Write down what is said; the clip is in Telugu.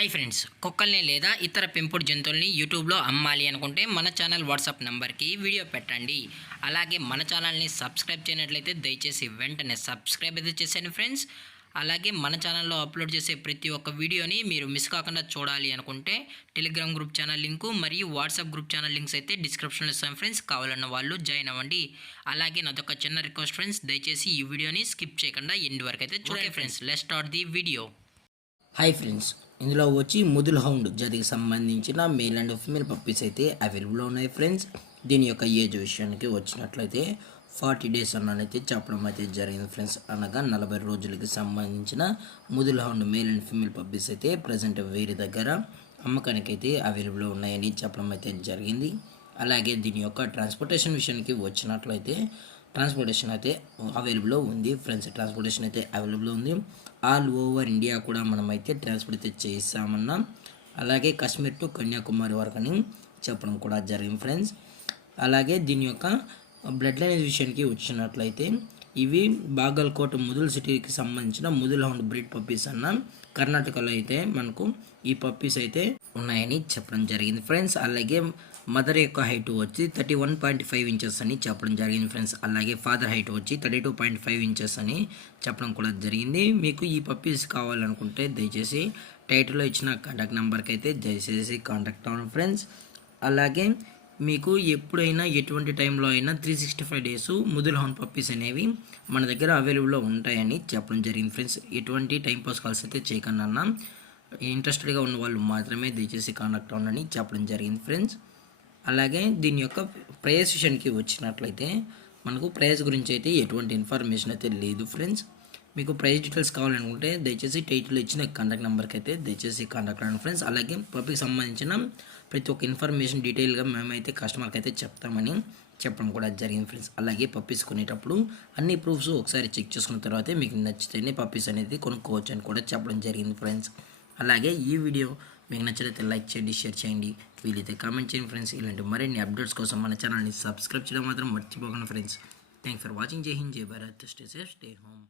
హాయ్ ఫ్రెండ్స్, కుక్కల్ని లేదా ఇతర పెంపుడు జంతువుల్ని యూట్యూబ్లో అమ్మాలి అనుకుంటే మన ఛానల్ వాట్సాప్ నెంబర్కి వీడియో పెట్టండి. అలాగే మన ఛానల్ని సబ్స్క్రైబ్ చేయనట్లయితే దయచేసి వెంటనే సబ్స్క్రైబ్ అయితే చేసేయండి ఫ్రెండ్స్. అలాగే మన ఛానల్లో అప్లోడ్ చేసే ప్రతి ఒక్క వీడియోని మీరు మిస్ కాకుండా చూడాలి అనుకుంటే టెలిగ్రామ్ గ్రూప్ ఛానల్ లింకు మరియు వాట్సాప్ గ్రూప్ ఛానల్ లింక్స్ అయితే డిస్క్రిప్షన్లో ఇస్తాం ఫ్రెండ్స్. కావాలన్న వాళ్ళు జాయిన్ అవ్వండి. అలాగే నాదొక చిన్న రిక్వెస్ట్ ఫ్రెండ్స్, దయచేసి ఈ వీడియోని స్కిప్ చేయకుండా ఎండ్ వరకు అయితే చూడండి friends. Let's start the video. Hi friends, ఇందులో వచ్చి ముదుల్ హౌండ్ జాతికి సంబంధించిన మేల్ అండ్ ఫీమేల్ పప్పీస్ అయితే అవైలబుల్లో ఉన్నాయి ఫ్రెండ్స్. దీని యొక్క ఏజ్ విషయానికి వచ్చినట్లయితే 40 days అన్నైతే చెప్పడం అయితే జరిగింది ఫ్రెండ్స్. అనగా 40 రోజులకి సంబంధించిన Mudhol hound male and female puppies అయితే ప్రజెంట్ వీరి దగ్గర అమ్మకానికి అయితే అవైలబుల్లో ఉన్నాయని చెప్పడం అయితే జరిగింది. అలాగే దీని యొక్క ట్రాన్స్పోర్టేషన్ విషయానికి వచ్చినట్లయితే ట్రాన్స్పోర్టేషన్ అయితే అవైలబుల్లో ఉంది ఫ్రెండ్స్. ట్రాన్స్పోర్టేషన్ అయితే అవైలబుల్ ఉంది. ఆల్ ఓవర్ ఇండియా కూడా మనమైతే ట్రాన్స్పోర్ట్ అయితే చేస్తామన్నాం. అలాగే కాశ్మీర్ టు కన్యాకుమారి వరకు అని చెప్పడం కూడా జరిగింది ఫ్రెండ్స్. అలాగే దీని యొక్క బ్లడ్ లైన్ విషయానికి వచ్చినట్లయితే ఇవి బాగల్కోట్ ముదుల్ సిటీకి సంబంధించిన ముదుల్ హౌండ్ బ్రీడ్ పప్పీస్ అన్న కర్ణాటకలో అయితే మనకు ఈ పప్పీస్ అయితే ఉన్నాయని చెప్పడం జరిగింది ఫ్రెండ్స్. అలాగే మదర్ యొక్క హైట్ వచ్చి 31.5 inches అని చెప్పడం జరిగింది ఫ్రెండ్స్. అలాగే ఫాదర్ హైట్ వచ్చి 32.5 inches అని చెప్పడం కూడా జరిగింది. మీకు ఈ పప్పీస్ కావాలనుకుంటే దయచేసి టైటిల్లో ఇచ్చిన కాంటాక్ట్ నెంబర్కి అయితే దయచేసి కాంటాక్ట్ అవ్వండి ఫ్రెండ్స్. అలాగే మీకు ఎప్పుడైనా ఎటువంటి టైంలో అయినా 365 days ముదుల్ హౌండ్ పప్పీస్ అనేవి మన దగ్గర అవైలబుల్లో ఉంటాయని చెప్పడం జరిగింది ఫ్రెండ్స్. ఎటువంటి టైంపాస్ కాల్స్ అయితే చేయకుండా ఇంట్రెస్టెడ్గా ఉన్న వాళ్ళు మాత్రమే దయచేసి కాంటాక్ట్ అవ్వండి చెప్పడం జరిగింది ఫ్రెండ్స్. అలాగే దీని యొక్క ప్రైస్ విషయానికి వచ్చినట్లయితే మనకు ప్రైస్ గురించి అయితే ఎటువంటి ఇన్ఫర్మేషన్ అయితే లేదు ఫ్రెండ్స్. మీకు ప్రైస్ డీటెయిల్స్ కావాలనుకుంటే దయచేసి టైటిల్లో ఇచ్చిన కాంటాక్ట్ నెంబర్కి అయితే దయచేసి కాంటాక్ట్ అవ్వండి ఫ్రెండ్స్. అలాగే పప్పీకి సంబంధించిన ప్రతి ఒక్క ఇన్ఫర్మేషన్ డీటెయిల్గా మేమైతే కస్టమర్కి అయితే చెప్తామని చెప్పడం కూడా జరిగింది ఫ్రెండ్స్. అలాగే పప్పీస్ కొనేటప్పుడు అన్ని ప్రూఫ్స్ ఒకసారి చెక్ చేసుకున్న తర్వాతే మీకు నచ్చితేనే పప్పీస్ అనేది కొనుక్కోవచ్చు అని కూడా చెప్పడం జరిగింది ఫ్రెండ్స్. అలాగే ఈ వీడియో మీకు నచ్చితే లైక్ చేయండి, షేర్ చేయండి, వీలైతే కామెంట్ చేయండి ఫ్రెండ్స్. ఇలాంటి మరిన్ని అప్డేట్స్ కోసం మన ఛానల్ని సబ్స్క్రైబ్ చేయడం మాత్రం మర్చిపోకండి ఫ్రెండ్స్. Thanks for watching. జై హింద్, జై Bharat, stay safe, stay home.